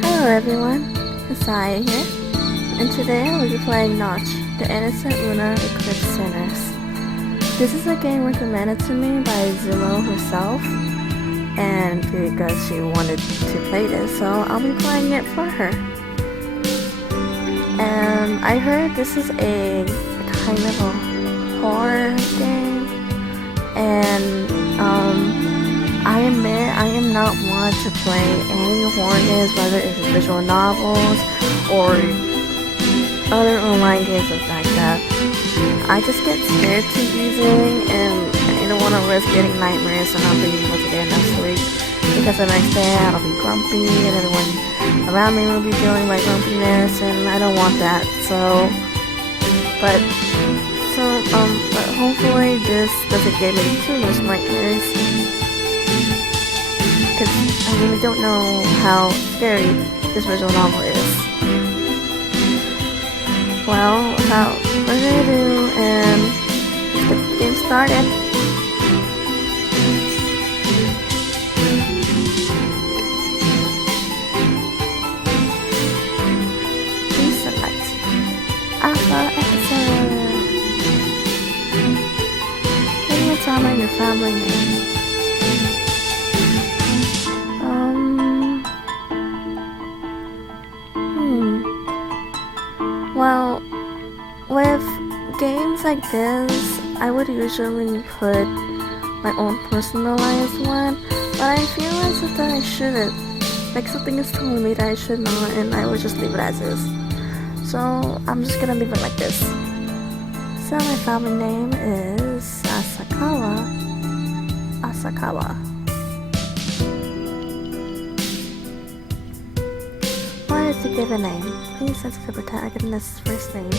Hello everyone, Izeiya here, and today I will be playing Notch, the innocent LunA Eclipsed SinnerS. This is a game recommended to me by Izeiya herself, and because she wanted to play this, so I'll be playing it for her. And I heard this is a kind of a horror game, and I admit I am not one to play any horror games, whether it's visual novels or other online games like that. I just get scared too easily, and I don't want to risk getting nightmares and not being able to get enough sleep, because the next day I'll be grumpy and everyone around me will be feeling my grumpiness, and I don't want that. But hopefully this doesn't give me too much nightmares, because I really don't know how scary this visual novel is. Well, without further ado, and let's get the game started. Please select Alpha Episode. Can you tell me your family name? Well, with games like this, I would usually put my own personalized one, but I feel as if that I shouldn't. Like, something is telling me that I should not, and I would just leave it as is. So I'm just gonna leave it like this. So my family name is Asakawa. What is the given name? Please enter the protagonist's first name.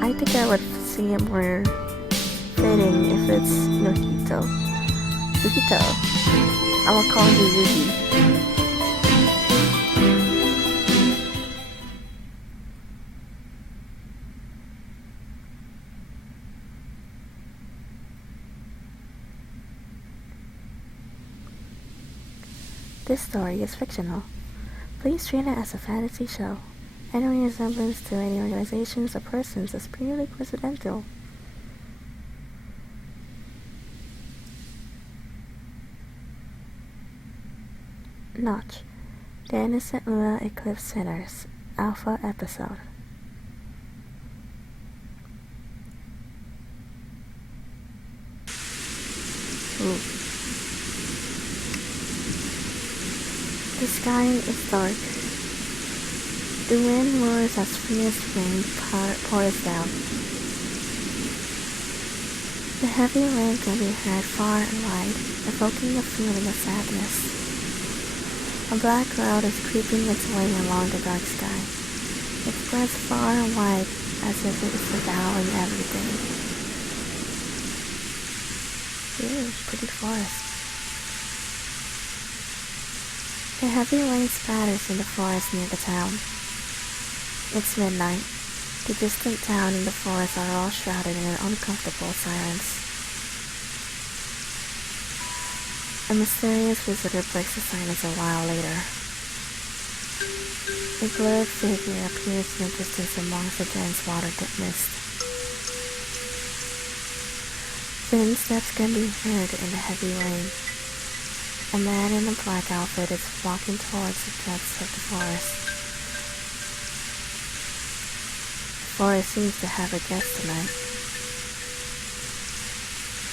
I think I would see it more fitting if it's Yukito. I will call you Yuki. This story is fictional. Please treat it as a fantasy show. Any resemblance to any organizations or persons is purely coincidental. Notch. The Innocent LunA Eclipsed SinnerS Alpha Episode. Ooh. The sky is dark. The wind roars as fierce rain pours down. The heavy rain can be heard far and wide, evoking a feeling of sadness. A black cloud is creeping its way along the dark sky. It spreads far and wide as if it is devouring everything. Ew, pretty forest. The heavy rain spatters in the forest near the town. It's midnight. The distant town and the forest are all shrouded in an uncomfortable silence. A mysterious visitor breaks the silence a while later. A blurred figure appears in the distance amongst the dense water mist. Thin steps can be heard in the heavy rain. A man in a black outfit is walking towards the depths of the forest. The forest seems to have a guest tonight.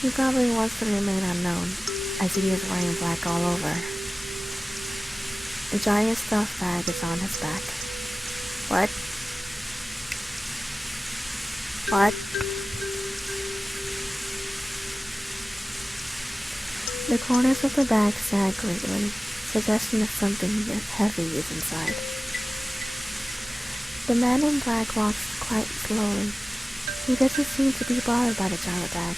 He probably wants to remain unknown, as he is wearing black all over. A giant stuffed bag is on his back. What? What? The corners of the bag sag greatly, suggesting that something heavy is inside. The man in black walks quite slowly. He doesn't seem to be bothered by the giant bag.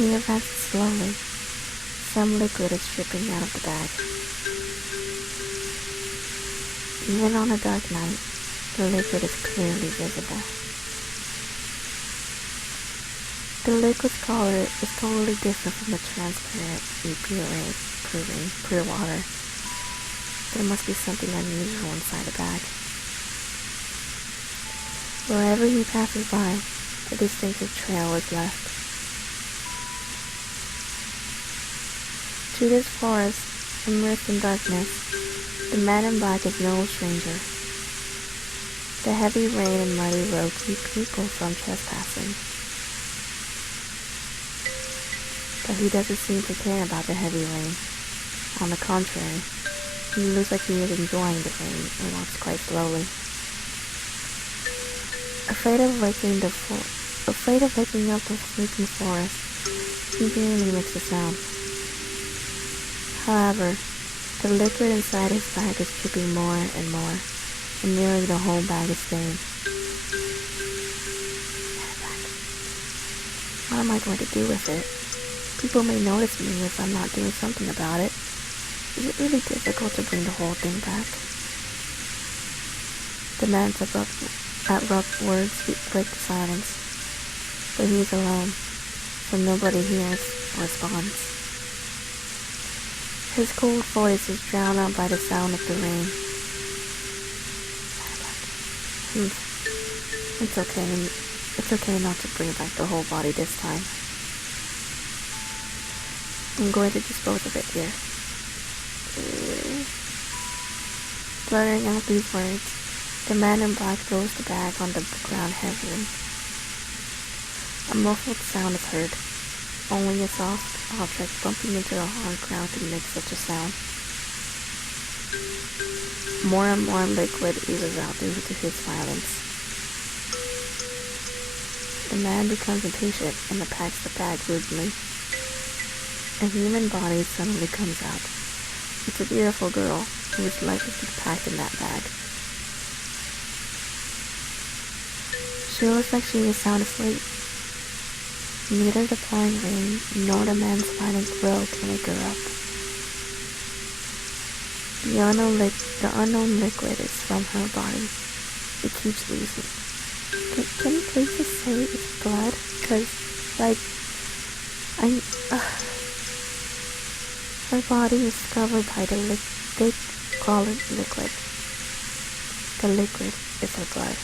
He advances slowly. Some liquid is dripping out of the bag. Even on a dark night, the liquid is clearly visible. The liquid's color is totally different from the transparent, pure water. There must be something unusual inside the bag. Wherever he passes by, a distinctive trail is left. To this forest, immersed in darkness, the man in black is no stranger. The heavy rain and muddy road keep people from trespassing. But he doesn't seem to care about the heavy rain. On the contrary, he looks like he is enjoying the rain and walks quite slowly. Afraid of waking up the sleeping forest, he barely makes a sound. However, the liquid inside his bag is dripping more and more, and nearly the whole bag is stained. What am I going to do with it? People may notice me if I'm not doing something about it. Is it really difficult to bring the whole thing back? The man's abrupt words break the silence, but he's alone, so nobody hears or responds. His cold voice is drowned out by the sound of the rain. It's okay not to bring back the whole body this time. I'm going to dispose of it here. Blurring out these words, the man in black throws the bag on the ground heavily. A muffled sound is heard. Only a soft object bumping into the hard ground can make such a sound. More and more liquid oozes out due to his violence. The man becomes impatient and packs the bag rudely. A human body suddenly comes out. It's a beautiful girl who is likely to be packed in that bag. She looks like she is sound asleep. Neither the pouring rain nor the man's violent throw can wake her up. The unknown liquid is from her body. It keeps oozing. Can you please just say it's blood? Because, Her body is covered by they call it liquid. The liquid is her blood.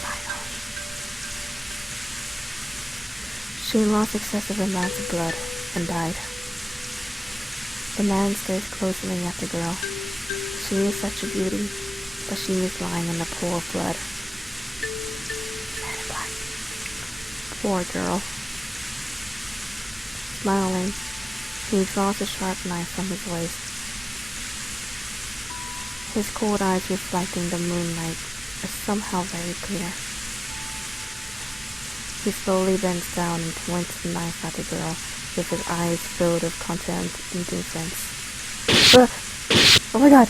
Finally. She lost excessive amounts of blood and died. The man stares closely at the girl. She is such a beauty, but she is lying in a pool of blood. Man in black. Poor girl. Smiling, he draws a sharp knife from his waist. His cold eyes reflecting the moonlight are somehow very clear. He slowly bends down and points the knife at the girl, with his eyes filled with contempt and defense. Oh my god!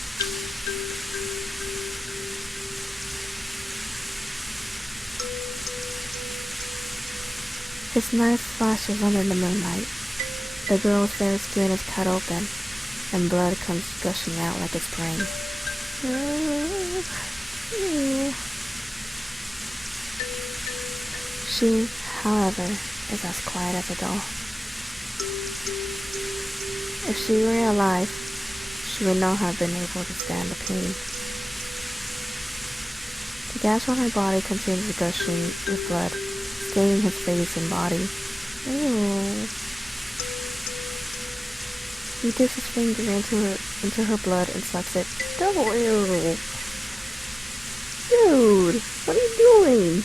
His knife flashes under the moonlight. The girl's fair skin is cut open, and blood comes gushing out like it's spring. She, however, is as quiet as a doll. If she were alive, she would not have been able to stand the pain. The gash on her body continues gushing with blood, staining his face and body. Ew. He dips his finger into her blood and sucks it. Oh, ew. Dude, what are you doing?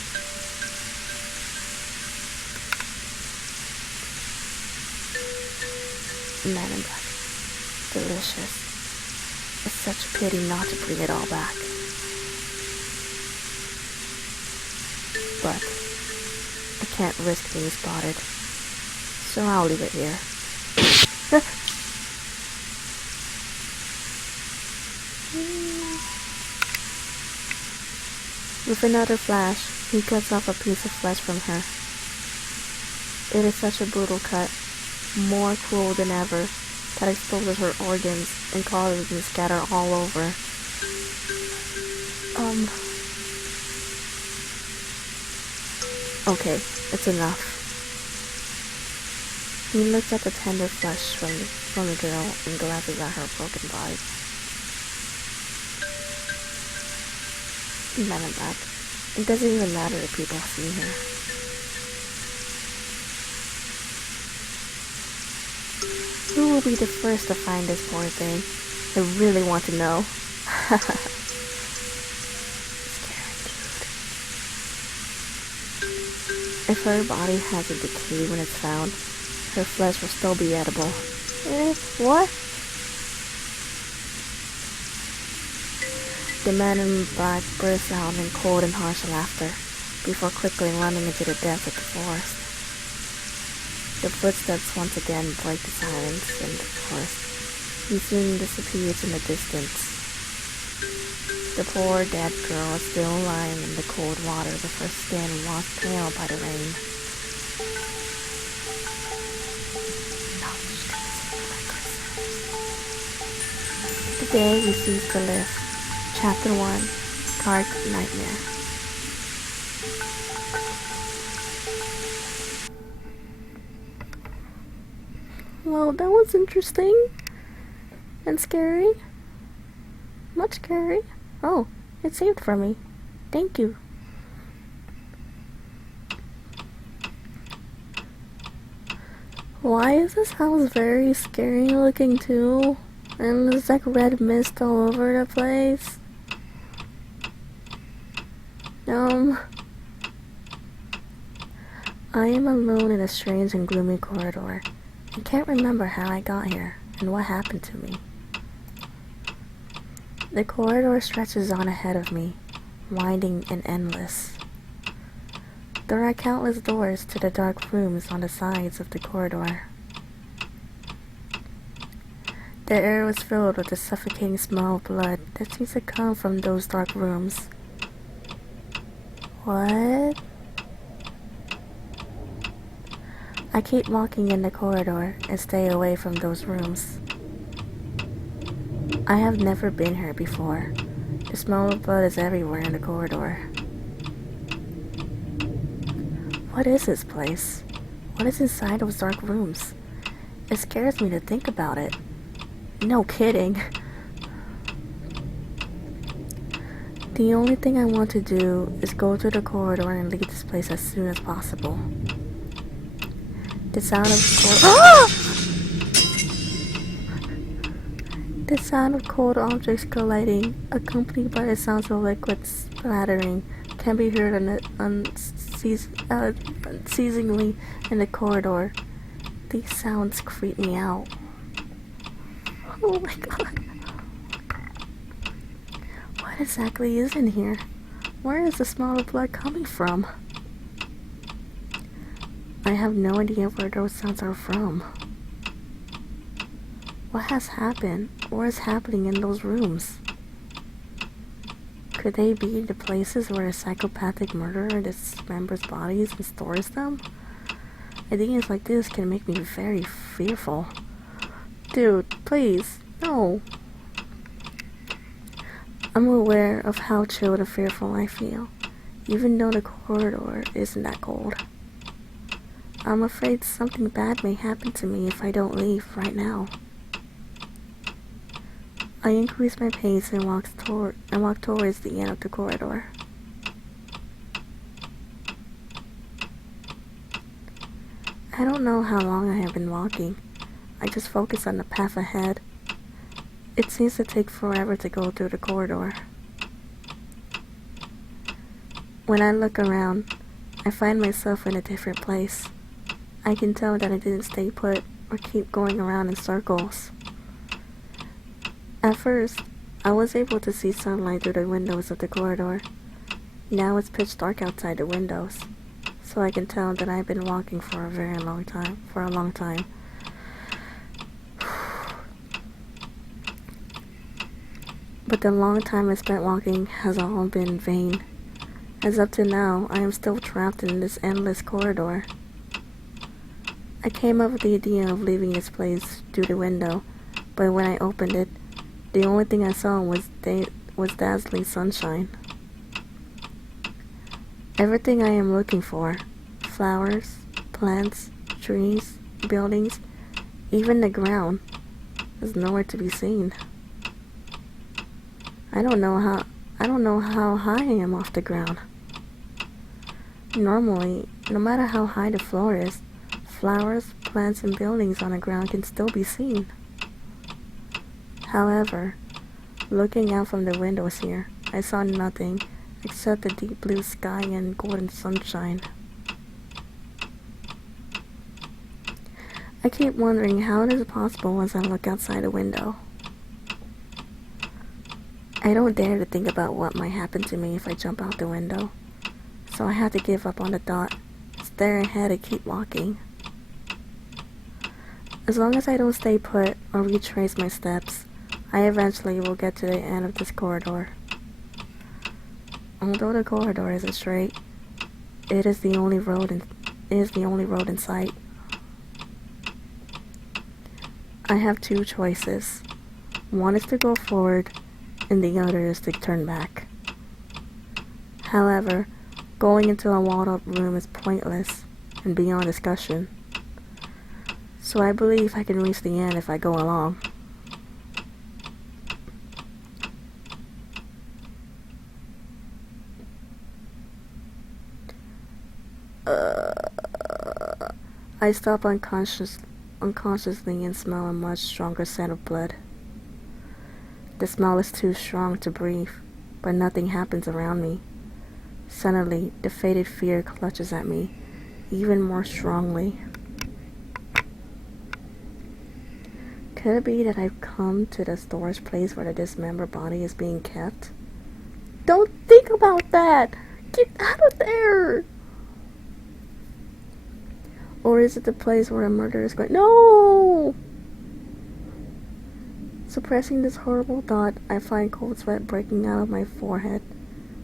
Man in black. Delicious. It's such a pity not to bring it all back. But I can't risk being spotted, so I'll leave it here. With another flash, he cuts off a piece of flesh from her. It is such a brutal cut, more cruel than ever, that exposes her organs and causes them to scatter all over. Okay, it's enough. He looks at the tender flesh from the girl and glances at her broken body. Man in black. It doesn't even matter if people see her. Who will be the first to find this poor thing? I really want to know. Scary dude. If her body hasn't decayed when it's found, her flesh will still be edible. What? The man in black bursts out in cold and harsh laughter, before quickly running into the depths of the forest. The footsteps once again break the silence in the forest. He soon disappears in the distance. The poor dead girl is still lying in the cold water with her skin washed pale by the rain. The day we cease to live. Chapter 1, Dark Nightmare. Well, that was interesting. And scary. Much scary. Oh, it saved for me. Thank you. Why is this house very scary looking too? And there's like red mist all over the place. I am alone in a strange and gloomy corridor. I can't remember how I got here and what happened to me. The corridor stretches on ahead of me, winding and endless. There are countless doors to the dark rooms on the sides of the corridor. The air was filled with the suffocating smell of blood that seems to come from those dark rooms. What? I keep walking in the corridor and stay away from those rooms. I have never been here before. The smell of blood is everywhere in the corridor. What is this place? What is inside those dark rooms? It scares me to think about it. No kidding. The only thing I want to do is go through the corridor and leave this place as soon as possible. The sound of the sound of cold objects colliding, accompanied by the sounds of liquid splattering, can be heard unceasingly in the corridor. These sounds creep me out. Oh my god. What exactly is in here? Where is the smell of blood coming from? I have no idea where those sounds are from. What has happened? What is happening in those rooms? Could they be the places where a psychopathic murderer dismembers bodies and stores them? Ideas like this can make me very fearful. Dude, please, no. I'm aware of how chilled and fearful I feel, even though the corridor isn't that cold. I'm afraid something bad may happen to me if I don't leave right now. I increase my pace and walk towards the end of the corridor. I don't know how long I have been walking. I just focus on the path ahead. It seems to take forever to go through the corridor. When I look around, I find myself in a different place. I can tell that I didn't stay put or keep going around in circles. At first, I was able to see sunlight through the windows of the corridor. Now it's pitch dark outside the windows, so I can tell that I've been walking for a long time. But the long time I spent walking has all been in vain. As up to now, I am still trapped in this endless corridor. I came up with the idea of leaving this place through the window, but when I opened it, the only thing I saw was dazzling sunshine. Everything I am looking for, flowers, plants, trees, buildings, even the ground, is nowhere to be seen. I don't know how high I am off the ground. Normally, no matter how high the floor is, flowers, plants, and buildings on the ground can still be seen. However, looking out from the windows here, I saw nothing except the deep blue sky and golden sunshine. I keep wondering how it is possible as I look outside the window. I don't dare to think about what might happen to me if I jump out the window, so I have to give up on the thought, stare ahead and keep walking. As long as I don't stay put or retrace my steps, I eventually will get to the end of this corridor. Although the corridor isn't straight, it is the only road in sight. I have two choices. One is to go forward, and the other is to turn back. However, going into a walled-up room is pointless and beyond discussion. So I believe I can reach the end if I go along. I stop unconsciously and smell a much stronger scent of blood. The smell is too strong to breathe, but nothing happens around me. Suddenly, the faded fear clutches at me, even more strongly. Could it be that I've come to the storage place where the dismembered body is being kept? Don't think about that! Get out of there! Or is it the place where a murderer is going? No! Suppressing this horrible thought, I find cold sweat breaking out of my forehead.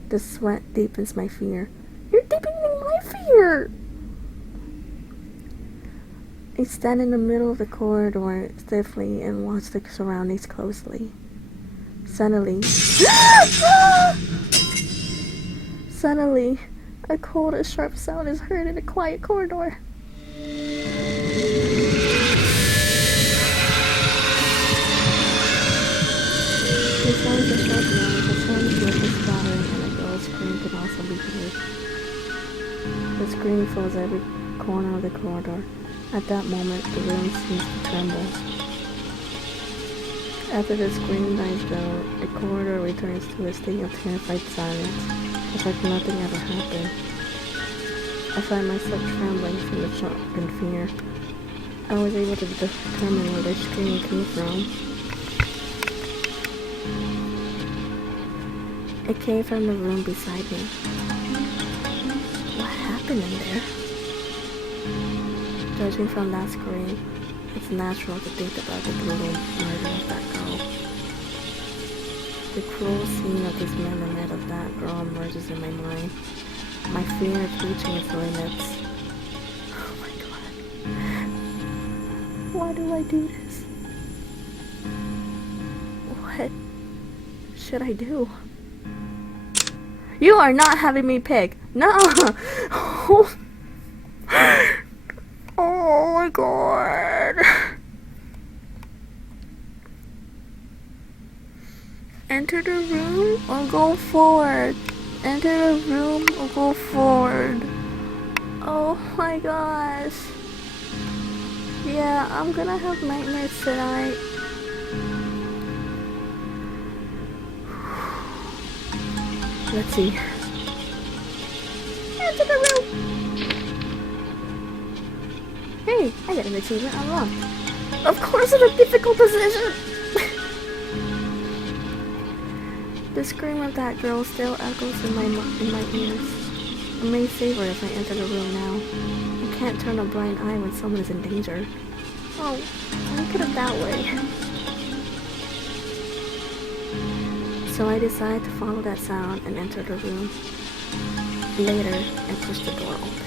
The sweat deepens my fear. You're deepening my fear! I stand in the middle of the corridor stiffly and watch the surroundings closely. Suddenly, a cold and sharp sound is heard in the quiet corridor. fills every corner of the corridor. At that moment, the room seems to tremble. After the scream dies down, the corridor returns to a state of terrified silence. It's like nothing ever happened. I find myself trembling from the shock and fear. I was able to determine where the scream came from. It came from the room beside me. What happened in there? Judging from that scream, it's natural to think about the brutal murder of that girl. The cruel scene of dismemberment of that girl emerges in my mind. My fear is reaching its limits. Oh my god. Why do I do this? What should I do? You are not having me pick. No. Oh my god. Enter the room or go forward. Enter the room or go forward. Oh my gosh. Yeah, I'm gonna have nightmares tonight. Let's see. Enter the room. Hey, I got an achievement unlocked. Of course, in a difficult position. The scream of that girl still echoes in my ears. I may save her if I enter the room now. I can't turn a blind eye when someone is in danger. Oh, look at it that way. So I decide to follow that sound and enter the room. Later, I push the door open.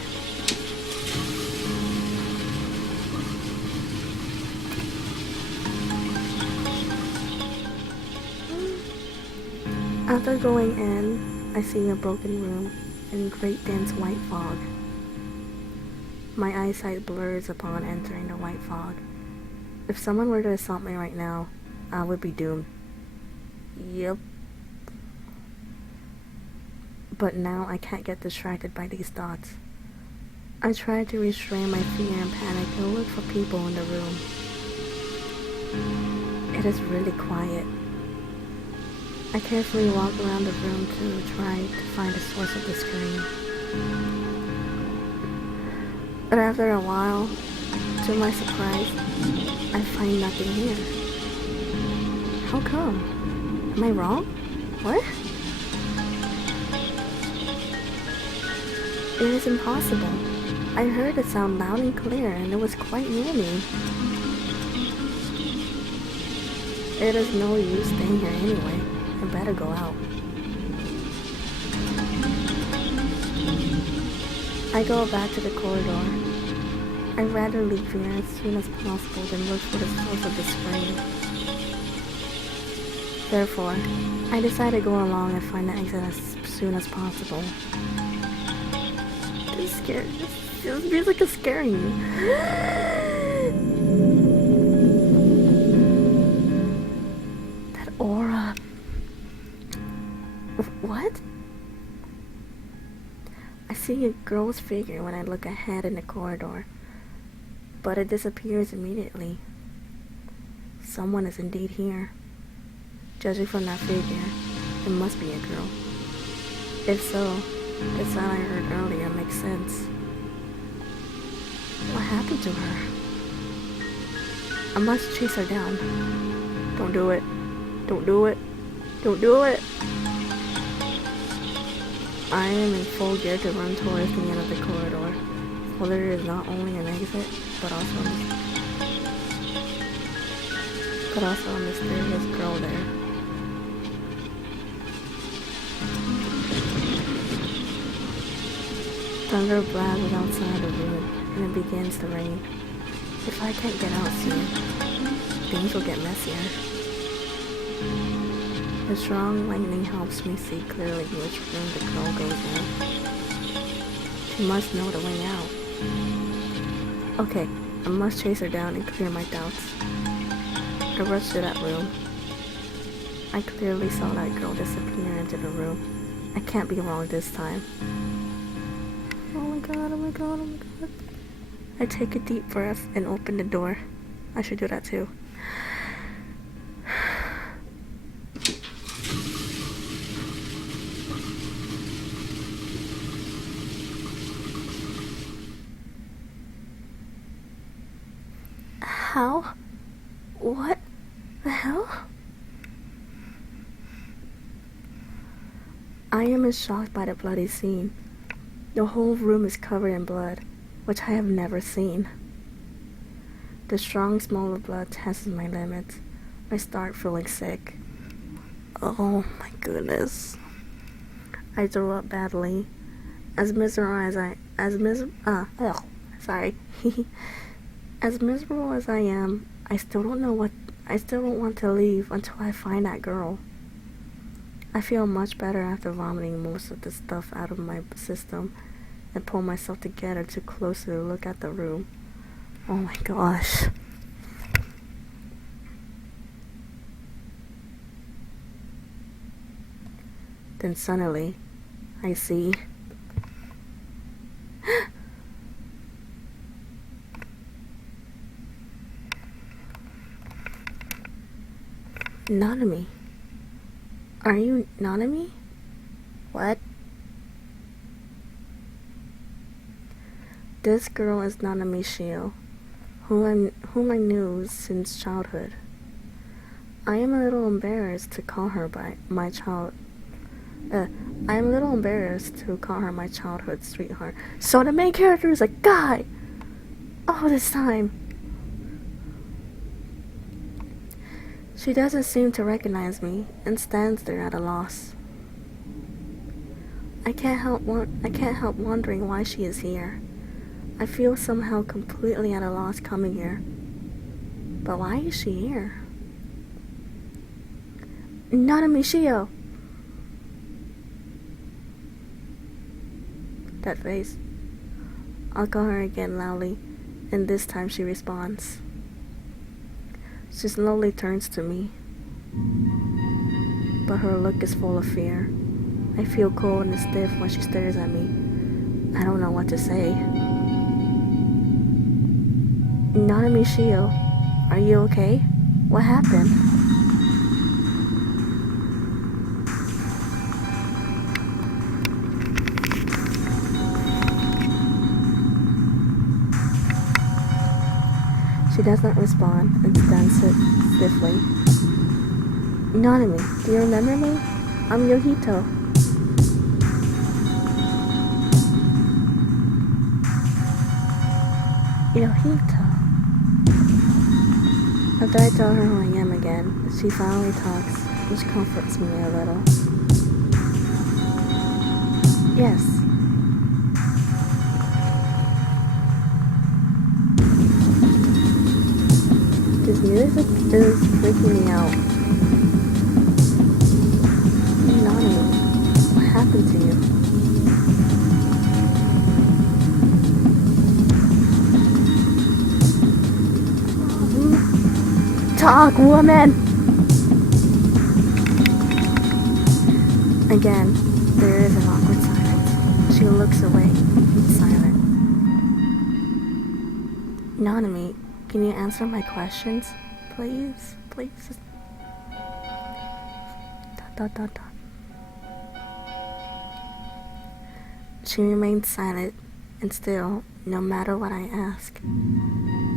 After going in, I see a broken room and great dense white fog. My eyesight blurs upon entering the white fog. If someone were to assault me right now, I would be doomed. Yep. But now I can't get distracted by these thoughts. I try to restrain my fear and panic and look for people in the room. It is really quiet. I carefully walk around the room to try to find the source of the scream. But after a while, to my surprise, I find nothing here. How come? Am I wrong? What? It is impossible. I heard it sound loud and clear and it was quite near me. It is no use staying here anyway. I better go out. I go back to the corridor. I'd rather leave here as soon as possible than look for the source of the scream. Therefore, I decide to go along and find the exit as soon as possible. This music is scaring me. That aura. What? I see a girl's figure when I look ahead in the corridor, but it disappears immediately. Someone is indeed here. Judging from that figure, it must be a girl. If so, the sound I heard earlier makes sense. What happened to her? I must chase her down. Don't do it. Don't do it. Don't do it. I am in full gear to run towards the end of the corridor, for there is not only an exit, but also a mysterious girl there. Thunder blasts outside the room, and it begins to rain. If I can't get out soon, things will get messier. The strong lightning helps me see clearly which room the girl goes in. She must know the way out. Okay, I must chase her down and clear my doubts. I rush to that room. I clearly saw that girl disappear into the room. I can't be wrong this time. Oh my god, oh my god, oh my god. I take a deep breath and open the door. I should do that too. How? What the hell? I am in shock by the bloody scene. The whole room is covered in blood, which I have never seen. The strong smell of blood tests my limits. I start feeling sick. Oh my goodness. I throw up badly. As miserable as I am, I still don't want to leave until I find that girl. I feel much better after vomiting most of the stuff out of my system and pull myself together to closer look at the room. Oh my gosh. Then suddenly, I see Nanami. Are you Nanami? What? This girl is Nanami Shio, whom I knew since childhood. I am a little embarrassed to call her my childhood sweetheart. So the main character is a guy all this time. She doesn't seem to recognize me and stands there at a loss. I can't help wondering why she is here. I feel somehow completely at a loss coming here. But why is she here? Nanami Shio! That face. I'll call her again loudly, and this time she responds. She slowly turns to me, but her look is full of fear. I feel cold and stiff when she stares at me. I don't know what to say. Nanami Shio, are you okay? What happened? She does not respond and stands stiffly. Nanami, do you remember me? I'm Yohito. Yohito. After I tell her who I am again, she finally talks, which comforts me a little. Yes. This music is freaking me out. Nanami, what happened to you? Talk, woman! Again, there is an awkward silence. She looks away, silent. Nanami, can you answer my questions? Please, please. Dot. She remains silent, and still, no matter what I ask,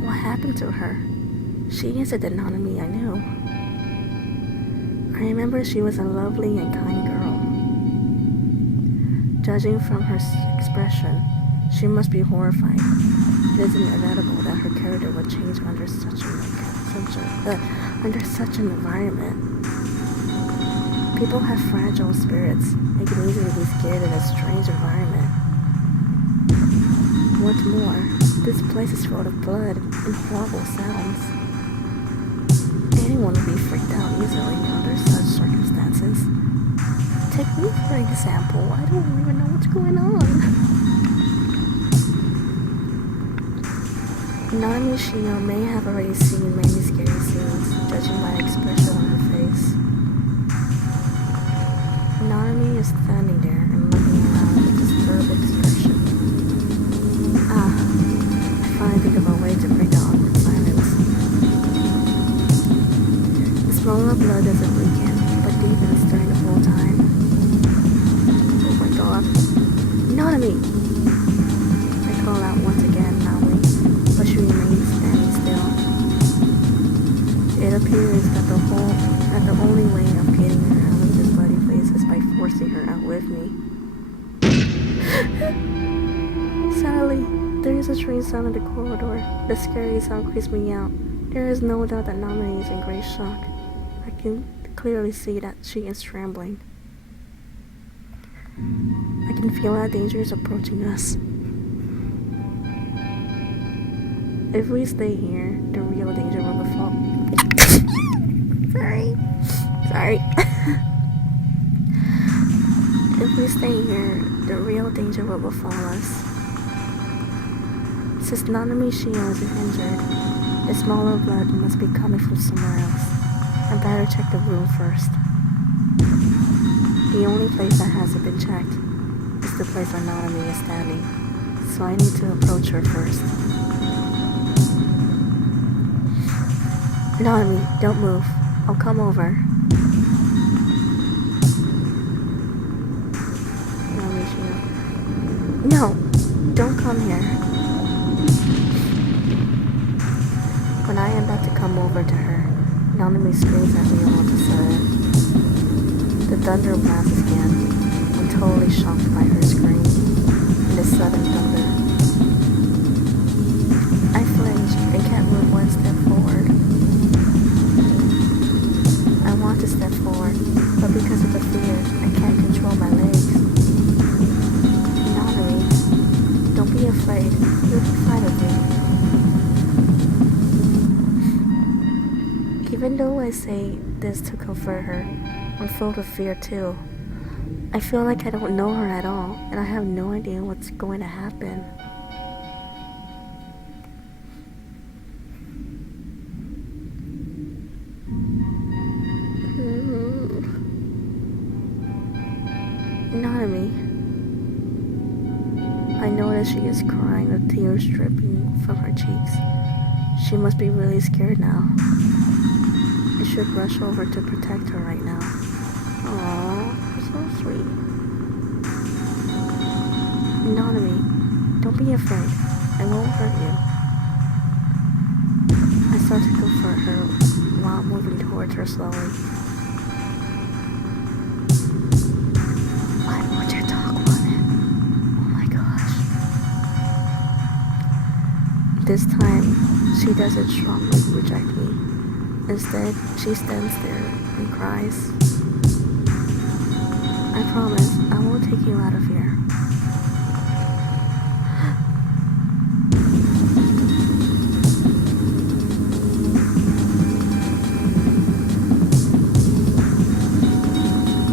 what happened to her? She isn't the Nanami I knew. I remember she was a lovely and kind girl. Judging from her expression, she must be horrified. It is inevitable that her character would change under such an environment. People have fragile spirits and can easily be scared in a strange environment. What's more, this place is full of blood and horrible sounds. Anyone would be freaked out easily under such circumstances. Take me for example, I don't even know what's going on. Nanami Shio may have already seen many scary scenes, judging by the expression on her face. Nanami is standing there and looking around with a disturbed expression. trying to think of a way to break the awkward silence. The smell of blood doesn't weaken, but deepens during the whole time. Oh my god. Nanami! I call out once again, loudly, but she remains standing still. It appears that the only way of getting her out of this bloody place is by forcing her out with me. Sadly, there is a strange sound in the corridor. The scary sound creeps me out. There is no doubt that Nanami is in great shock. I can clearly see that she is trembling. I can feel that danger is approaching us. If we stay here, the real danger will befall. Sorry. If we stay here, the real danger will befall us. Since Nanami's shield is injured, the smell of blood must be coming from somewhere else. I better check the room first. The only place that hasn't been checked is the place where Nanami is standing, so I need to approach her first. Nanami, don't move. I'll come over. No, don't come here. When I am about to come over to her, Nanami screams at me all of a sudden. The thunder blasts again. I'm totally shocked by her scream and the sudden thunder. I flinch and can't move one step forward. I want to step forward, but because of the fear, I can't control my legs. Don't be afraid. You'll be fine with me. Even though I say this to comfort her, I'm filled with fear too. I feel like I don't know her at all, and I have no idea what's going to happen. Nanami. I notice she is crying with tears dripping from her cheeks. She must be really scared now. I should rush over to protect her right now. Aww, so sweet. Nanami, don't be afraid. I won't hurt you. I start to comfort her while moving towards her slowly. Why won't you talk about it? Oh my gosh. This time, she doesn't strongly reject me. Instead, she stands there and cries. I promise I won't take you out of here.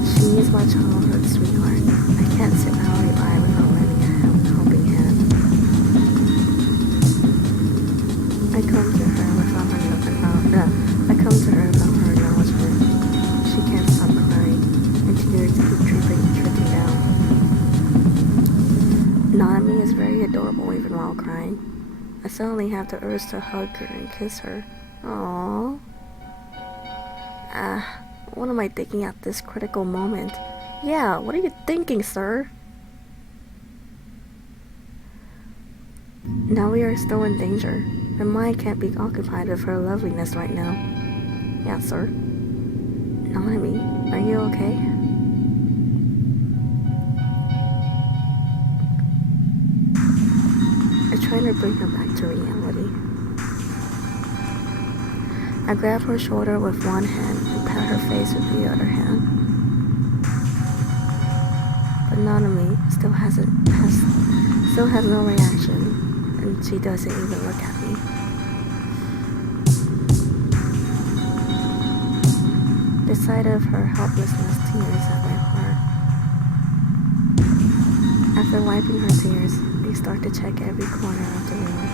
She is my childhood sweetheart. I can't sit idly by without lending a helping hand. I come to her without her acknowledgement. She can't stop crying, and tears keep dripping down. Nanami is very adorable even while crying. I suddenly have the urge to hug her and kiss her. Aww. What am I thinking at this critical moment? Yeah, what are you thinking, sir? Now we are still in danger. Her mind can't be occupied with her loveliness right now. Yeah, sir. Nanami, are you okay? I try to bring her back to reality. I grab her shoulder with one hand and pat her face with the other hand. But Nanami still has no reaction, and she doesn't even look at me. The sight of her helplessness tears at my heart. After wiping her tears, we start to check every corner of the room.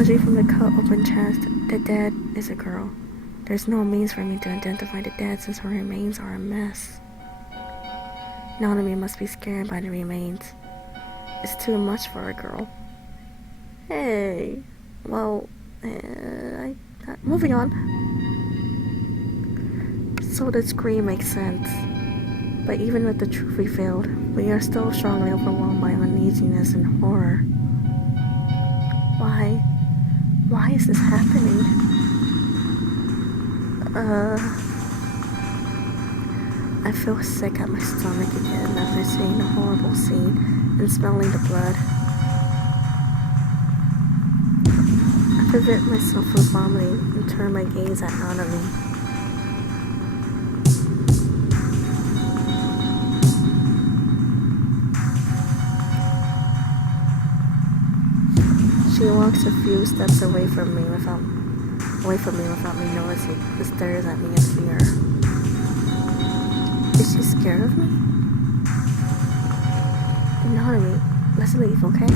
Judging from the cut open chest, the dead is a girl. There's no means for me to identify the dead since her remains are a mess. Nanami must be scared by the remains. It's too much for a girl. Hey, well, moving on. So the scream makes sense. But even with the truth revealed, we are still strongly overwhelmed by uneasiness and horror. Why is this happening? I feel sick at my stomach again after seeing the horrible scene and smelling the blood. I prevent myself from vomiting and turn my gaze at Nanami. She walks a few steps away from me without me noticing, and stares at me in fear. Is she scared of me? Nanami, let's leave, okay?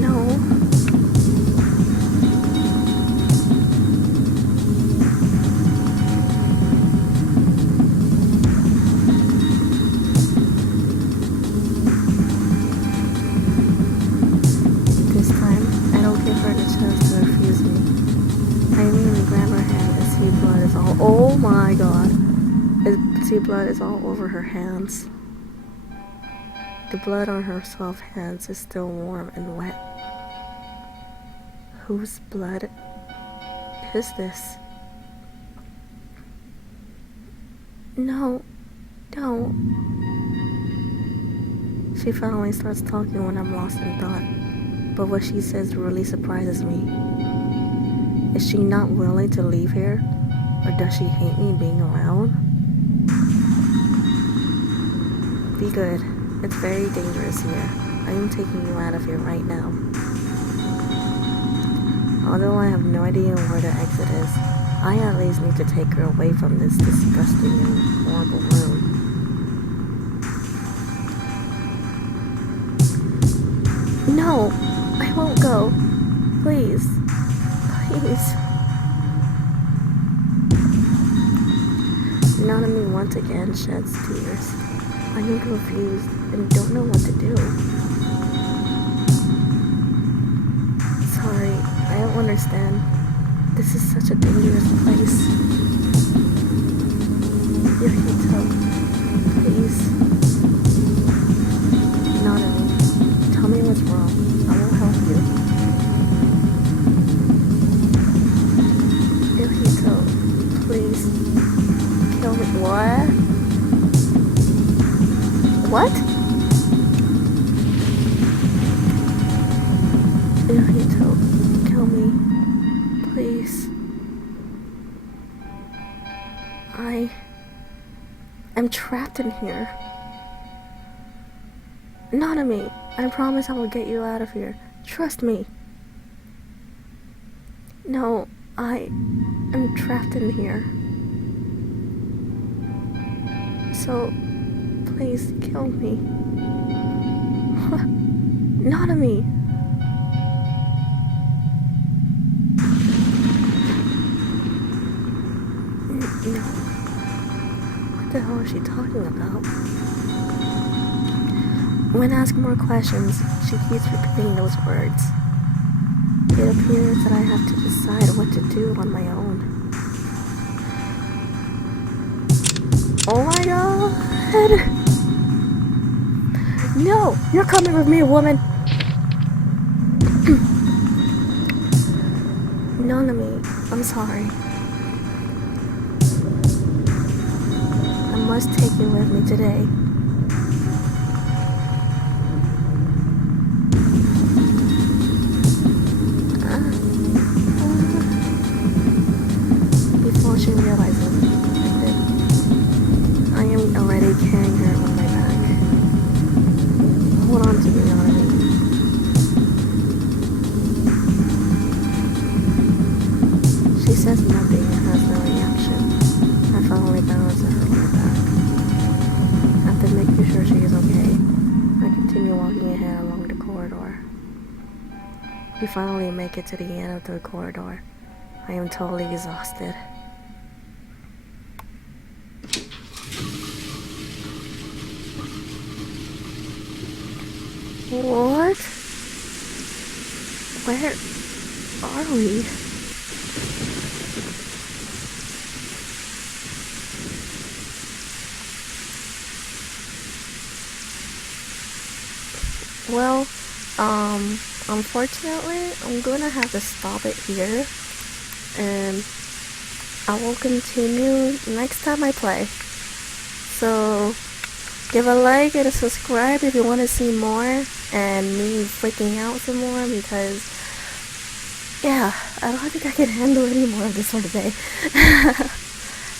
No. This time, I don't give her the chance to refuse me. I immediately grab her hand and see blood is all— oh my god. See blood is all over her hands. The blood on her soft hands is still warm and wet. Whose blood is this? No, don't. She finally starts talking when I'm lost in thought, but what she says really surprises me. Is she not willing to leave here? Or does she hate me being around? Be good. It's very dangerous here. I am taking you out of here right now. Although I have no idea where the exit is, I at least need to take her away from this disgusting and horrible room. No! I won't go. Please. Please. Nanami once again sheds tears. I am confused and don't know what to do. Sorry, I don't understand. This is such a dangerous place. Yohito, please. Nanami, tell me what's wrong. I will help you. Yohito, please. Kill me. What? What? Yohito, kill me. Please. I'm trapped in here. Nanami, I promise I will get you out of here. Trust me. No, I am trapped in here. So, please kill me. Nanami! No. What the hell is she talking about? When asked more questions, she keeps repeating those words. It appears that I have to decide what to do on my own. Oh my god! No! You're coming with me, woman! Nanami, I'm sorry. I must take you with me today. Before she realizes it, I am already carrying her on my back. Hold on to me, Nanami. She says nothing and has no reaction. I finally balance her on my back. After making sure she is okay, I continue walking We finally make it to the end of the corridor. I am totally exhausted. What? Where are we? Well, unfortunately, I'm gonna have to stop it here, and I will continue next time I play. So, give a like and a subscribe if you want to see more, and me freaking out some more, because, yeah, I don't think I can handle any more of this for today.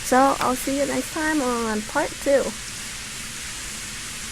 So, I'll see you next time on part 2.